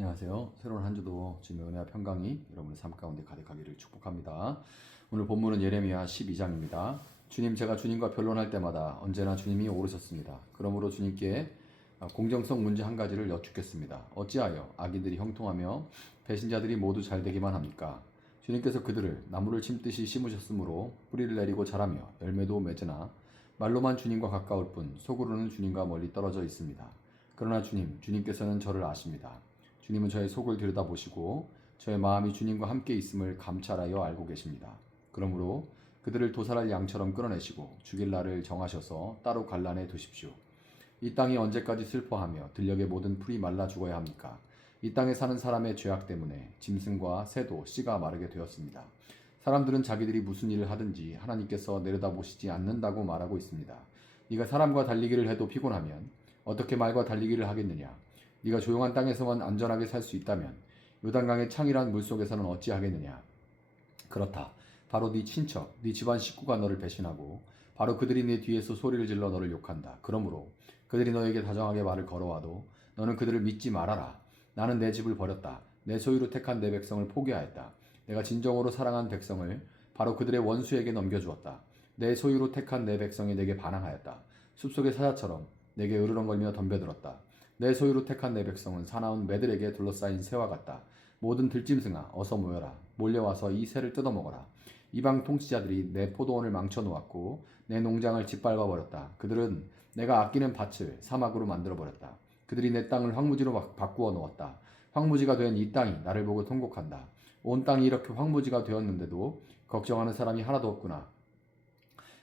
안녕하세요. 새로운 한 주도 주님의 은혜와 평강이 여러분의 삶 가운데 가득하기를 축복합니다. 오늘 본문은 예레미야 12장입니다. 주님, 제가 주님과 변론할 때마다 언제나 주님이 오르셨습니다. 그러므로 주님께 공정성 문제 한 가지를 여쭙겠습니다. 어찌하여 악인들이 형통하며 배신자들이 모두 잘되기만 합니까? 주님께서 그들을 나무를 심듯이 심으셨으므로 뿌리를 내리고 자라며 열매도 맺으나 말로만 주님과 가까울 뿐 속으로는 주님과 멀리 떨어져 있습니다. 그러나 주님께서는 저를 아십니다. 주님은 저의 속을 들여다보시고 저의 마음이 주님과 함께 있음을 감찰하여 알고 계십니다. 그러므로 그들을 도살할 양처럼 끌어내시고 죽일 날을 정하셔서 따로 갈라내 두십시오. 이 땅이 언제까지 슬퍼하며 들녘의 모든 풀이 말라 죽어야 합니까? 이 땅에 사는 사람의 죄악 때문에 짐승과 새도 씨가 마르게 되었습니다. 사람들은 자기들이 무슨 일을 하든지 하나님께서 내려다보시지 않는다고 말하고 있습니다. 네가 사람과 달리기를 해도 피곤하면 어떻게 말과 달리기를 하겠느냐? 네가 조용한 땅에서만 안전하게 살 수 있다면 요단강의 창이란 물속에서는 어찌하겠느냐? 그렇다. 바로 네 친척, 네 집안 식구가 너를 배신하고 바로 그들이 네 뒤에서 소리를 질러 너를 욕한다. 그러므로 그들이 너에게 다정하게 말을 걸어와도 너는 그들을 믿지 말아라. 나는 내 집을 버렸다. 내 소유로 택한 내 백성을 포기하였다. 내가 진정으로 사랑한 백성을 바로 그들의 원수에게 넘겨주었다. 내 소유로 택한 내 백성이 내게 반항하였다. 숲속의 사자처럼 내게 으르렁거리며 덤벼들었다. 내 소유로 택한 내 백성은 사나운 매들에게 둘러싸인 새와 같다. 모든 들짐승아 어서 모여라. 몰려와서 이 새를 뜯어먹어라. 이방 통치자들이 내 포도원을 망쳐놓았고 내 농장을 짓밟아 버렸다. 그들은 내가 아끼는 밭을 사막으로 만들어버렸다. 그들이 내 땅을 황무지로 바꾸어 놓았다. 황무지가 된 이 땅이 나를 보고 통곡한다. 온 땅이 이렇게 황무지가 되었는데도 걱정하는 사람이 하나도 없구나.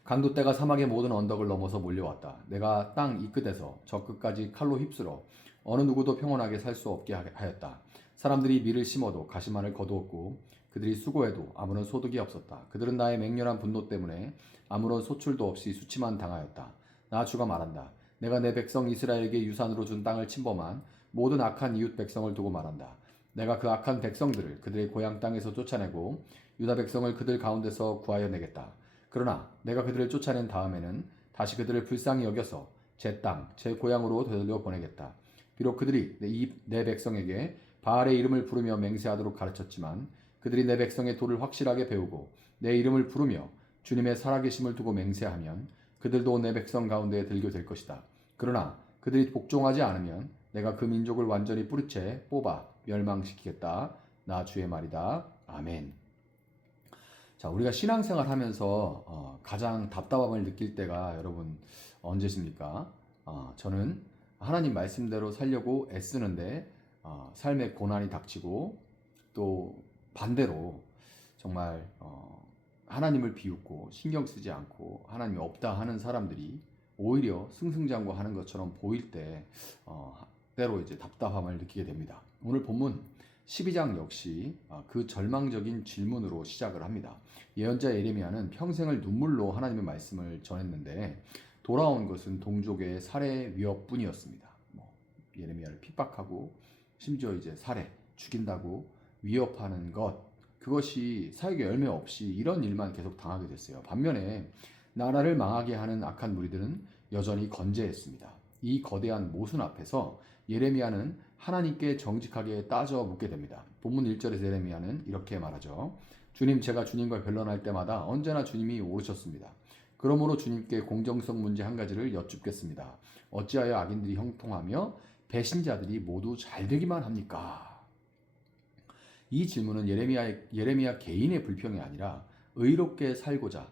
강도 떼가 사막의 모든 언덕을 넘어서 몰려왔다. 내가 땅 이 끝에서 저 끝까지 칼로 휩쓸어 어느 누구도 평온하게 살 수 없게 하였다. 사람들이 밀을 심어도 가시만을 거두었고 그들이 수고해도 아무런 소득이 없었다. 그들은 나의 맹렬한 분노 때문에 아무런 소출도 없이 수치만 당하였다. 나 주가 말한다. 내가 내 백성 이스라엘에게 유산으로 준 땅을 침범한 모든 악한 이웃 백성을 두고 말한다. 내가 그 악한 백성들을 그들의 고향 땅에서 쫓아내고 유다 백성을 그들 가운데서 구하여 내겠다. 그러나 내가 그들을 쫓아낸 다음에는 다시 그들을 불쌍히 여겨서 제 땅, 제 고향으로 되돌려 보내겠다. 비록 그들이 내 백성에게 바알의 이름을 부르며 맹세하도록 가르쳤지만 그들이 내 백성의 도를 확실하게 배우고 내 이름을 부르며 주님의 살아계심을 두고 맹세하면 그들도 내 백성 가운데 들게 될 것이다. 그러나 그들이 복종하지 않으면 내가 그 민족을 완전히 뿌리채 뽑아 멸망시키겠다. 나 주의 말이다. 아멘. 자, 우리가 신앙생활 하면서 가장 답답함을 느낄 때가 여러분 언제십니까? 저는 하나님 말씀대로 살려고 애쓰는데 삶의 고난이 닥치고 또 반대로 정말 하나님을 비웃고 신경 쓰지 않고 하나님이 없다 하는 사람들이 오히려 승승장구하는 것처럼 보일 때 때로 이제 답답함을 느끼게 됩니다. 오늘 본문 12장 역시 그 절망적인 질문으로 시작을 합니다. 예언자 예레미야는 평생을 눈물로 하나님의 말씀을 전했는데 돌아온 것은 동족의 살해 위협뿐이었습니다. 예레미야를 핍박하고 심지어 이제 살해, 죽인다고 위협하는 그것이 사역의 열매 없이 이런 일만 계속 당하게 됐어요. 반면에 나라를 망하게 하는 악한 무리들은 여전히 건재했습니다. 이 거대한 모순 앞에서 예레미야는 하나님께 정직하게 따져 묻게 됩니다. 본문 1절에서 예레미야는 이렇게 말하죠. 주님, 제가 주님과 변론할 때마다 언제나 주님이 오르셨습니다. 그러므로 주님께 공정성 문제 한 가지를 여쭙겠습니다. 어찌하여 악인들이 형통하며 배신자들이 모두 잘되기만 합니까? 이 질문은 예레미야 개인의 불평이 아니라 의롭게 살고자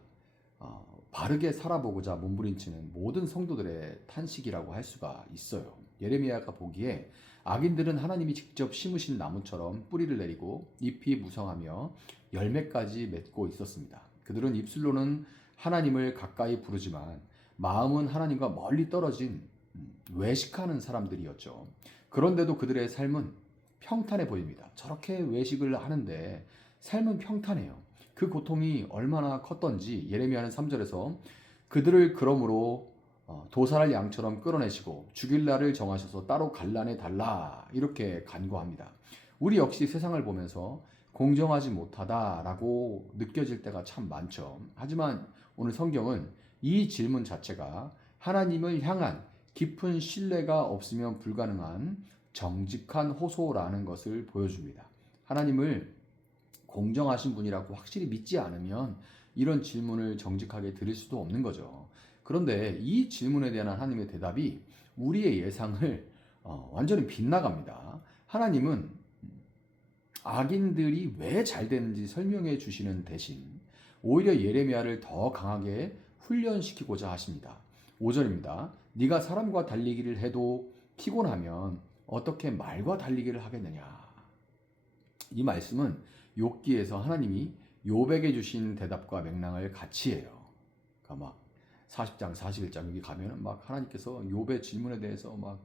바르게 살아보고자 몸부림치는 모든 성도들의 탄식이라고 할 수가 있어요. 예레미야가 보기에 악인들은 하나님이 직접 심으신 나무처럼 뿌리를 내리고 잎이 무성하며 열매까지 맺고 있었습니다. 그들은 입술로는 하나님을 가까이 부르지만 마음은 하나님과 멀리 떨어진 외식하는 사람들이었죠. 그런데도 그들의 삶은 평탄해 보입니다. 저렇게 외식을 하는데 삶은 평탄해요. 그 고통이 얼마나 컸던지 예레미야는 3절에서 그들을 그러므로 도살할 양처럼 끌어내시고 죽일 날을 정하셔서 따로 갈라내 달라 이렇게 간구합니다. 우리 역시 세상을 보면서 공정하지 못하다라고 느껴질 때가 참 많죠. 하지만 오늘 성경은 이 질문 자체가 하나님을 향한 깊은 신뢰가 없으면 불가능한 정직한 호소라는 것을 보여줍니다. 하나님을 공정하신 분이라고 확실히 믿지 않으면 이런 질문을 정직하게 드릴 수도 없는 거죠. 그런데 이 질문에 대한 하나님의 대답이 우리의 예상을 완전히 빗나갑니다. 하나님은 악인들이 왜 잘 되는지 설명해 주시는 대신 오히려 예레미야를 더 강하게 훈련시키고자 하십니다. 5절입니다. 네가 사람과 달리기를 해도 피곤하면 어떻게 말과 달리기를 하겠느냐. 이 말씀은 욥기에서 하나님이 욥에게 주신 대답과 맥락을 같이 해요. 그러니까 막 40장, 41장 여기 가면은 막 하나님께서 욥의 질문에 대해서 막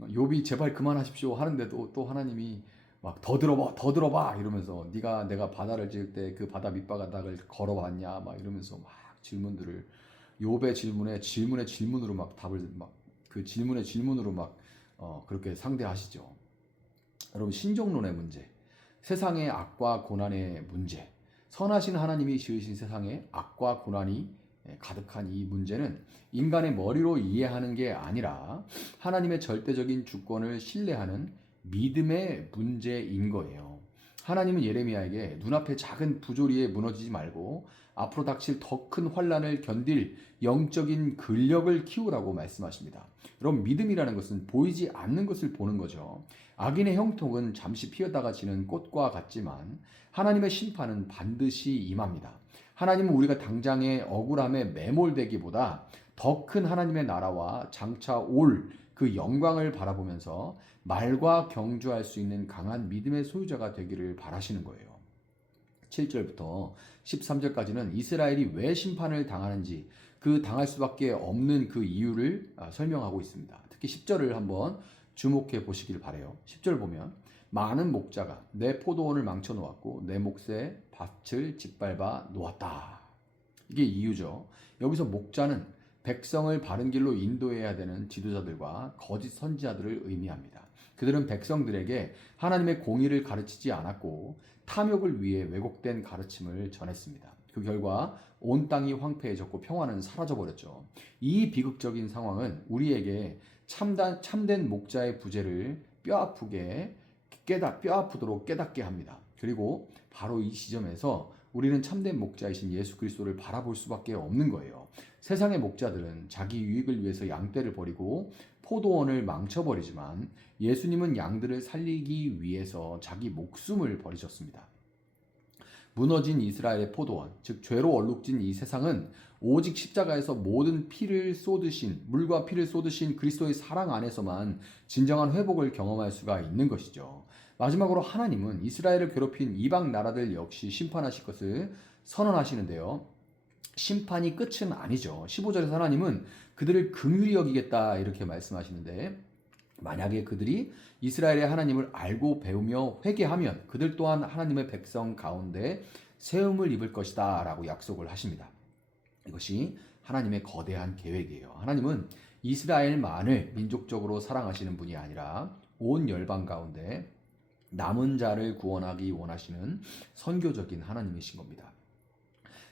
욥이 제발 그만하십시오 하는데도 또 하나님이 막 더 들어봐 이러면서 내가 바다를 지을 때 그 바다 밑바닥을 걸어봤냐 막 이러면서 막 질문들을 욥의 질문의 질문으로 막 답을 막 그 질문의 질문으로 막 그렇게 상대하시죠. 여러분 신종론의 문제, 세상의 악과 고난의 문제, 선하신 하나님이 지으신 세상에 악과 고난이 가득한 이 문제는 인간의 머리로 이해하는 게 아니라 하나님의 절대적인 주권을 신뢰하는 믿음의 문제인 거예요. 하나님은 예레미야에게 눈앞의 작은 부조리에 무너지지 말고 앞으로 닥칠 더 큰 환난을 견딜 영적인 근력을 키우라고 말씀하십니다. 여러분 믿음이라는 것은 보이지 않는 것을 보는 거죠. 악인의 형통은 잠시 피었다가 지는 꽃과 같지만 하나님의 심판은 반드시 임합니다. 하나님은 우리가 당장의 억울함에 매몰되기보다 더 큰 하나님의 나라와 장차 올 그 영광을 바라보면서 말과 경주할 수 있는 강한 믿음의 소유자가 되기를 바라시는 거예요. 7절부터 13절까지는 이스라엘이 왜 심판을 당하는지 그 당할 수밖에 없는 그 이유를 설명하고 있습니다. 특히 10절을 한번 주목해 보시길 바래요. 10절 보면 많은 목자가 내 포도원을 망쳐 놓았고 내 몫의 밭을 짓밟아 놓았다. 이게 이유죠. 여기서 목자는 백성을 바른 길로 인도해야 되는 지도자들과 거짓 선지자들을 의미합니다. 그들은 백성들에게 하나님의 공의를 가르치지 않았고 탐욕을 위해 왜곡된 가르침을 전했습니다. 그 결과 온 땅이 황폐해졌고 평화는 사라져버렸죠. 이 비극적인 상황은 우리에게 참된 목자의 부재를 뼈아프도록 깨닫게 합니다. 그리고 바로 이 지점에서 우리는 참된 목자이신 예수 그리스도를 바라볼 수밖에 없는 거예요. 세상의 목자들은 자기 유익을 위해서 양떼를 버리고 포도원을 망쳐버리지만 예수님은 양들을 살리기 위해서 자기 목숨을 버리셨습니다. 무너진 이스라엘의 포도원, 즉 죄로 얼룩진 이 세상은 오직 십자가에서 모든 물과 피를 쏟으신 그리스도의 사랑 안에서만 진정한 회복을 경험할 수가 있는 것이죠. 마지막으로 하나님은 이스라엘을 괴롭힌 이방 나라들 역시 심판하실 것을 선언하시는데요. 심판이 끝은 아니죠. 15절에서 하나님은 그들을 긍휼히 여기겠다 이렇게 말씀하시는데 만약에 그들이 이스라엘의 하나님을 알고 배우며 회개하면 그들 또한 하나님의 백성 가운데 세움을 입을 것이다 라고 약속을 하십니다. 이것이 하나님의 거대한 계획이에요. 하나님은 이스라엘만을 민족적으로 사랑하시는 분이 아니라 온 열방 가운데 남은 자를 구원하기 원하시는 선교적인 하나님이신 겁니다.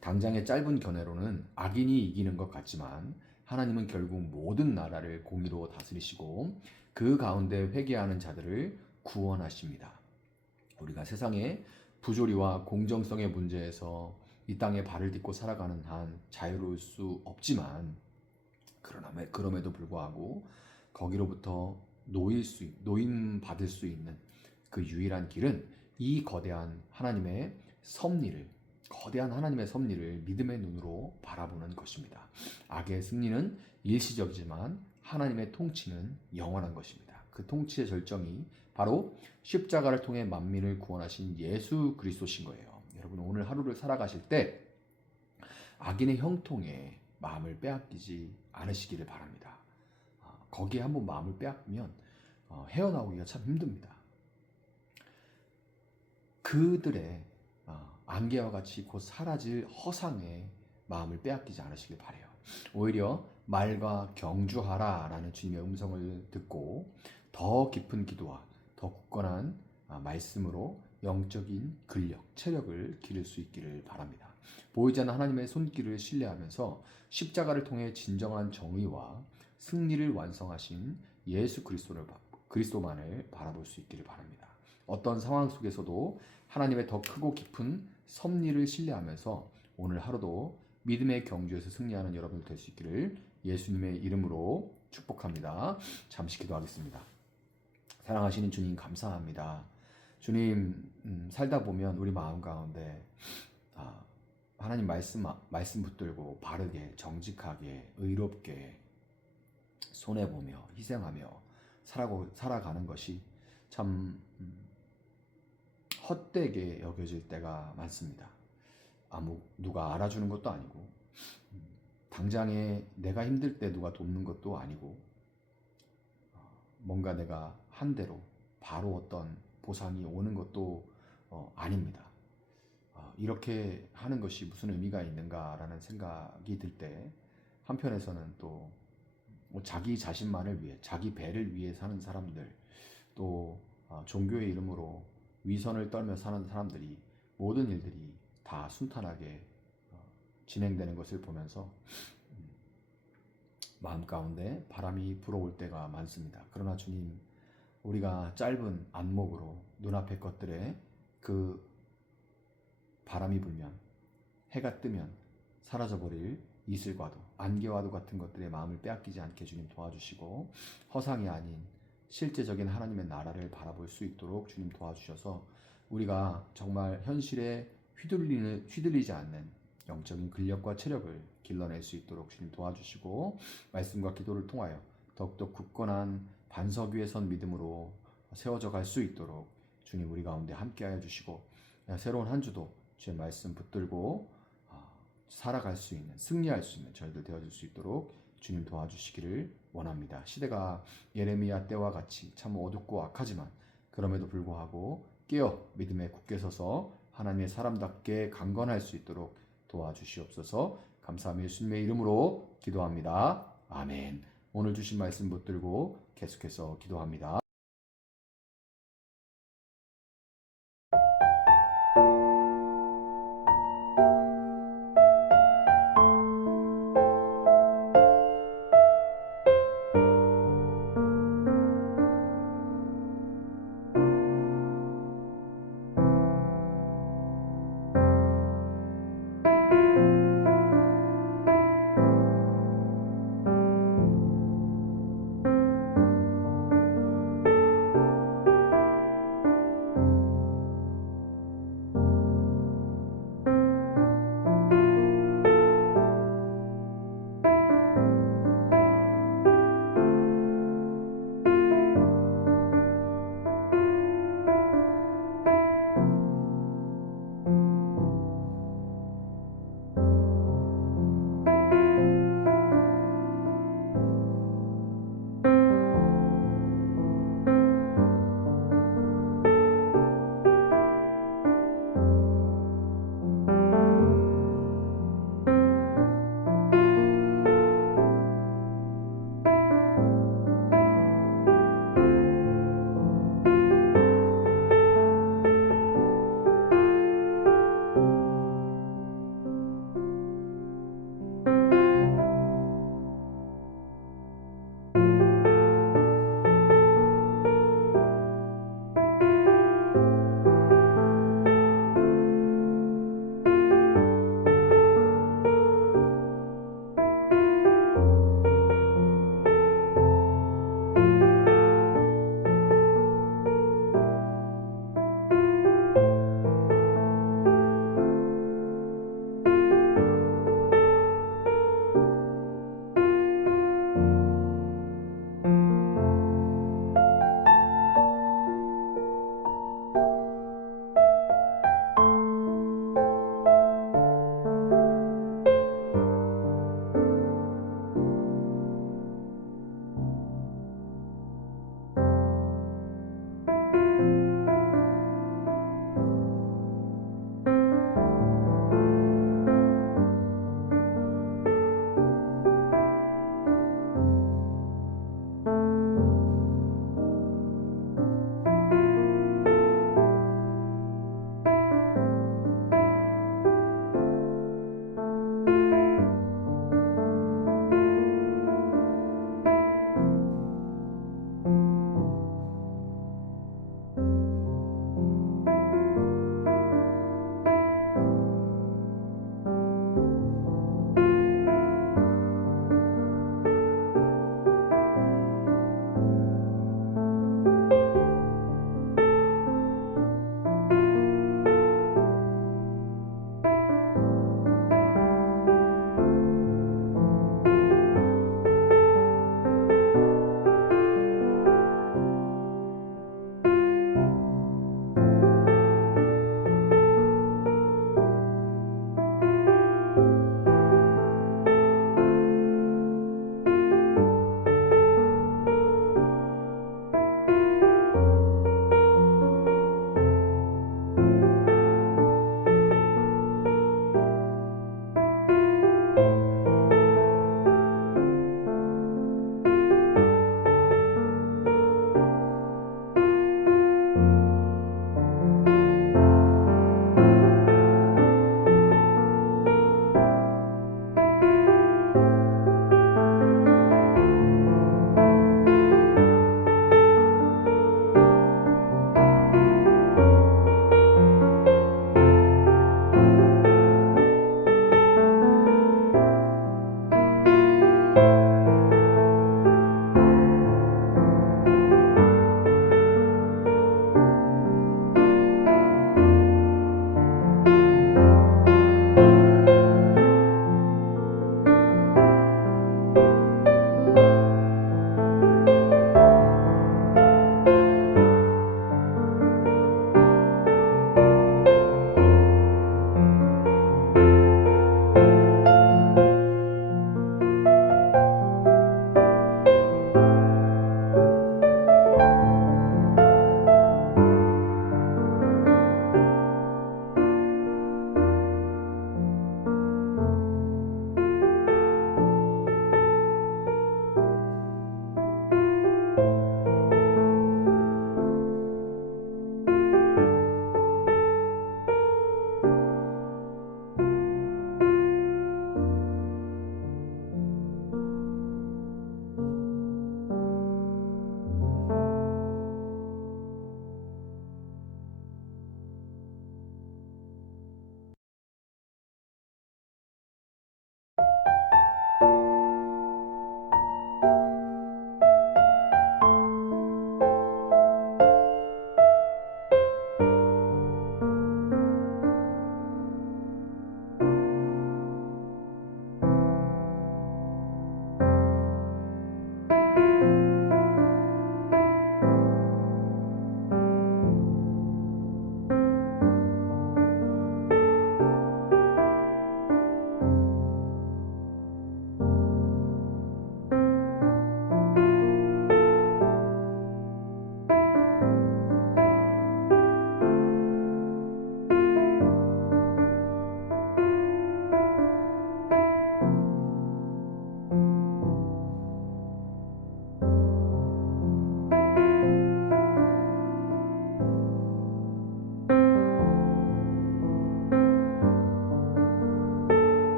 당장의 짧은 견해로는 악인이 이기는 것 같지만 하나님은 결국 모든 나라를 공의로 다스리시고 그 가운데 회개하는 자들을 구원하십니다. 우리가 세상의 부조리와 공정성의 문제에서 이 땅에 발을 딛고 살아가는 한 자유로울 수 없지만 그럼에도 불구하고 거기로부터 노임받을 수 있는 그 유일한 길은 이 거대한 하나님의 섭리를 믿음의 눈으로 바라보는 것입니다. 악의 승리는 일시적이지만 하나님의 통치는 영원한 것입니다. 그 통치의 절정이 바로 십자가를 통해 만민을 구원하신 예수 그리스도신 거예요. 여러분 오늘 하루를 살아가실 때 악인의 형통에 마음을 빼앗기지 않으시기를 바랍니다. 거기에 한번 마음을 빼앗기면 헤어나오기가 참 힘듭니다. 그들의 안개와 같이 곧 사라질 허상에 마음을 빼앗기지 않으시길 바라요. 오히려 말과 경주하라 라는 주님의 음성을 듣고 더 깊은 기도와 더 굳건한 말씀으로 영적인 근력, 체력을 기를 수 있기를 바랍니다. 보이지 않는 하나님의 손길을 신뢰하면서 십자가를 통해 진정한 정의와 승리를 완성하신 예수 그리스도를 그리스도만을 바라볼 수 있기를 바랍니다. 어떤 상황 속에서도 하나님의 더 크고 깊은 섭리를 신뢰하면서 오늘 하루도 믿음의 경주에서 승리하는 여러분 될 수 있기를 예수님의 이름으로 축복합니다. 잠시 기도하겠습니다. 사랑하시는 주님 감사합니다. 주님 살다 보면 우리 마음 가운데 하나님 말씀 붙들고 바르게 정직하게 의롭게 손해보며 희생하며 살아가는 것이 참 헛되게 여겨질 때가 많습니다. 누가 알아주는 것도 아니고 당장에 내가 힘들 때 누가 돕는 것도 아니고 뭔가 내가 한 대로 바로 어떤 보상이 오는 것도 아닙니다. 이렇게 하는 것이 무슨 의미가 있는가라는 생각이 들 때 한편에서는 또 자기 자신만을 위해 자기 배를 위해 사는 사람들 또 종교의 이름으로 위선을 떨며 사는 사람들이 모든 일들이 다 순탄하게 진행되는 것을 보면서 마음 가운데 바람이 불어올 때가 많습니다. 그러나 주님, 우리가 짧은 안목으로 눈앞의 것들에 그 바람이 불면 해가 뜨면 사라져버릴 이슬과도 안개와도 같은 것들의 마음을 빼앗기지 않게 주님 도와주시고 허상이 아닌 실제적인 하나님의 나라를 바라볼 수 있도록 주님 도와주셔서 우리가 정말 현실에 휘둘리지 않는 영적인 근력과 체력을 길러낼 수 있도록 주님 도와주시고 말씀과 기도를 통하여 더욱더 굳건한 반석 위에 선 믿음으로 세워져 갈 수 있도록 주님 우리 가운데 함께하여 주시고 새로운 한 주도 주의 말씀 붙들고 살아갈 수 있는 승리할 수 있는 저희들 되어질 수 있도록 주님 도와주시기를 원합니다. 시대가 예레미야 때와 같이 참 어둡고 악하지만 그럼에도 불구하고 깨어 믿음에 굳게 서서 하나님의 사람답게 강건할 수 있도록 도와주시옵소서. 감사하며 예수님의 이름으로 기도합니다. 아멘. 오늘 주신 말씀 붙들고 계속해서 기도합니다.